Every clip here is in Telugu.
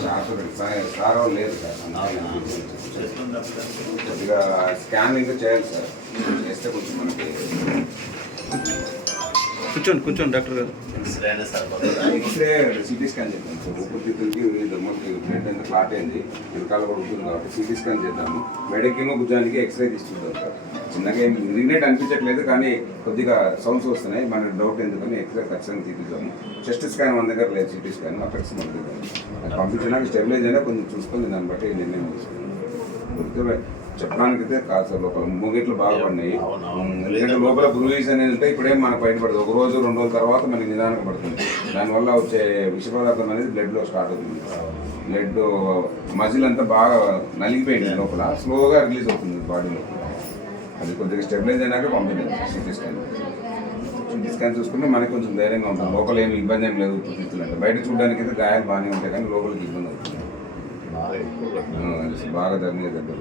సార్ లేదు సార్. కొద్దిగా స్కాన్ ఇంకా చేయాలి సార్. చేస్తే కొంచెం మనకి కూర్చోండి కూర్చోండి డాక్టర్ గారు. ఎక్స్రే సిటీ స్కాన్ చేద్దాం. సార్ ఊపిరితిత్తులకి దమ్మకి బ్లడ్ అంతా క్లాట్ అయింది. వెనకాల కూడా ఉంటుంది కాబట్టి సిటీ స్కాన్ చేద్దాము. మెడకేమో భుజానికి ఎక్స్రే తీసుకుంటాం సార్ చిన్నగా ఏం ఇరిగినట్టు అనిపించట్లేదు కానీ కొద్దిగా సౌండ్స్ వస్తున్నాయి. మనకి డౌట్ ఎందుకని ఎక్స్రే ఖచ్చితంగా తీపిద్దాము. చెస్ట్ స్కాన్ మన దగ్గర లేదు సిటీ స్కాన్ అక్కడికి మన దగ్గర. అది పంపించినాక స్టెబిలైజ్ అయినా కొంచెం చూసుకొని దాన్ని బట్టి నిర్ణయం తీసుకున్నాం చెప్పడానికి అయితే కాదు సార్ లోపల మూగిట్లు బాగా పడినాయి. ఎందుకంటే లోపల బ్రూయిస్ అనేది ఉంటే ఇప్పుడేం మనకు బయటపడదు ఒక రోజు రెండు రోజుల తర్వాత మనకి నిదానంగా పడుతుంది. దానివల్ల వచ్చే విష పదార్థం అనేది బ్లడ్లో స్టార్ట్ అవుతుంది. బ్లడ్ మజిల్ అంతా బాగా నలిగిపోయింది లోపల. స్లోగా రిలీజ్ అవుతుంది బాడీలో అది కొద్దిగా స్టెబిలైజ్ అయినాక పంపించండి. సిటీ స్కాన్ సిటీ స్కాన్ చూసుకుంటే మనకి కొంచెం ధైర్యంగా ఉంటుంది. లోపల ఏమి ఇబ్బంది ఏం లేదు. అంటే బయట చూడడానికి అయితే గాయాలు బాగానే ఉంటాయి కానీ లోపలికి ఇబ్బంది అవుతుంది. ఆ, బాగా ధర్మీయ దగ్గర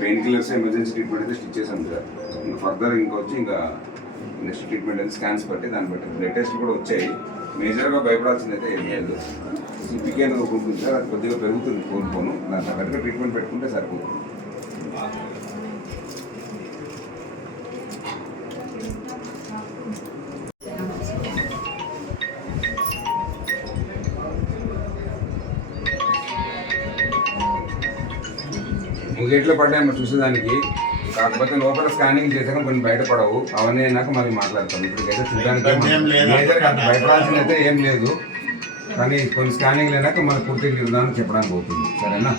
పెయిన్ కిల్లర్స్ ఎమర్జెన్సీ ట్రీట్మెంట్ అయితే స్టిచ్ చేసాం సార్. ఇంకా ఫర్దర్ ఇంకా వచ్చి ఇంకా నెక్స్ట్ ట్రీట్మెంట్ అయితే స్కాన్స్ బట్టి దాన్ని బట్టి బ్లడ్ టెస్ట్ కూడా వచ్చాయి. మేజర్గా భయపడాల్సింది అయితే ఏం లేదు. సిపికే అనేది ఒక ఉంటుంది సార్ అది కొద్దిగా పెరుగుతుంది కోల్పోను దాని తగ్గట్టుగా ట్రీట్మెంట్ పెట్టుకుంటే సరిపోతుంది. ముగేట్లో పడ్డాయి చూసేదానికి. కాకపోతే లోపల స్కానింగ్ చేసాక కొన్ని బయటపడవు. అవన్నీ అయినాక మళ్ళీ మాట్లాడతాం. ఇప్పటికైతే చూడడానికి భయపడాల్సింది అయితే ఏం లేదు. కానీ కొన్ని స్కానింగ్ అయినాక మన పూర్తి నిర్ధారణ చెప్పడానికి అవుతుంది సరేనా?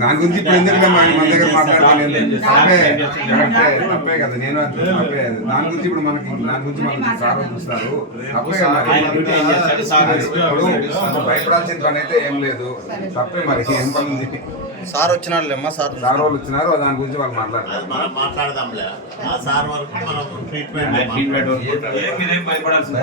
దాని గురించి ఇప్పుడు ఎందుకంటే మన దగ్గర మాట్లాడుతున్నాను తప్పే కరెక్టే తప్పే కదా నేను తప్పే. దాని గురించి ఇప్పుడు మనకి దాని గురించి మనకి సార్ చూస్తారు తప్పే. ఇప్పుడు భయపడాల్సిన పని అయితే ఏం లేదు తప్పే మరి ఏం పని ఉంది సార్ వచ్చినాడులేమ్మా సార్ సార్ వాళ్ళు వచ్చినారు దాని గురించి వాళ్ళు మాట్లాడతారు మనం మాట్లాడదాంలే ఆ సార్ వరకు మనం ట్రీట్మెంట్ ట్రీట్మెంట్ మీరేం భయపడాల్సిన